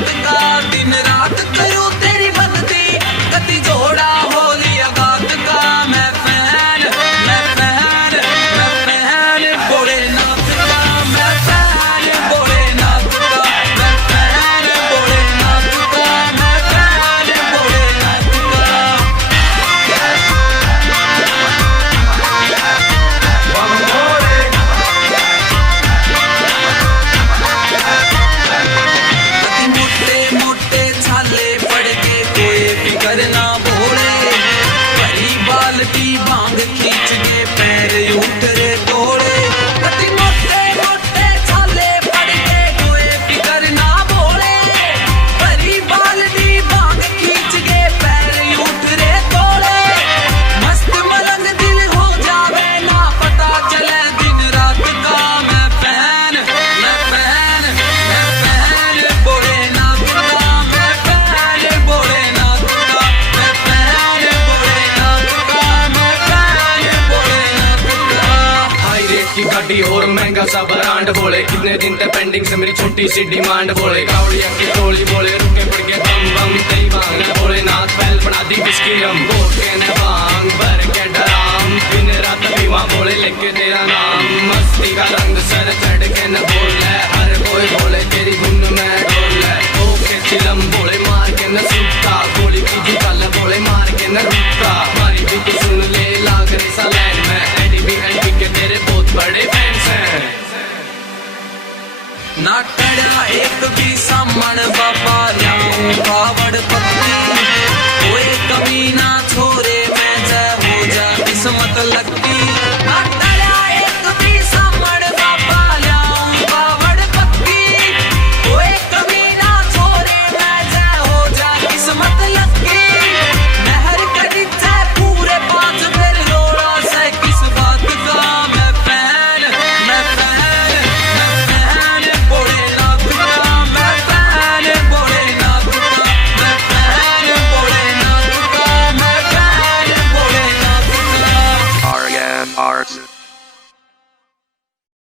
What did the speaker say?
रात का दिन रात करूं तेरी बनती कति जोड़ा हो लिया गात का मैं फैन भोलेनाथ का मैं फैन भोलेनाथ का मैं फैन भोलेनाथ का मैं फैन भोलेनाथ का मोटे मोटे छाले पड़ के कोई फिकर ना भोले भरी बाल्टी भांग खींच के पैर उठ रे तोड़े कति मोटे मोटे छाले पड़ के कोई फिकर ना भोले भरी बाल्टी भांग खींच के पैर उठ रे तोड़े मस्त मलंग दिल हो जावे ना पता चले दिन रात का मैं फैन भोलेनाथ का मैं फैन भोलेनाथ का मैं फैन भोलेनाथ का मैं फैन भोलेनाथ का हाई रेट की गाड़ी और महंगा सा ब्रांड बोले कितने दिन तक पेंडिंग से मेरी छोटी सी डिमांड बोले कावड़िया की टोली बोले रुके पड़ के बम बम तेरी मांग भोलेनाथ पहल बना दी किसकी रम बोल के न भांग भर के डराम दिन रात पीवा बोले लेके तेरा नाम मस्ती का रंग सर चढ़ के न बोले हर कोई बोले तेरी धुन में डोले ओके चिलम बोले मार के न सुटता गोली की जी कल बोले मार के न रुकता मारी भी तो सुन ले लाग रे सा लाइन में एडी भी एडी के तेरे बहुत बड़े फैंस हैं ना टड़ा एक भी सामन बाबा लाऊं कावड़ पकड़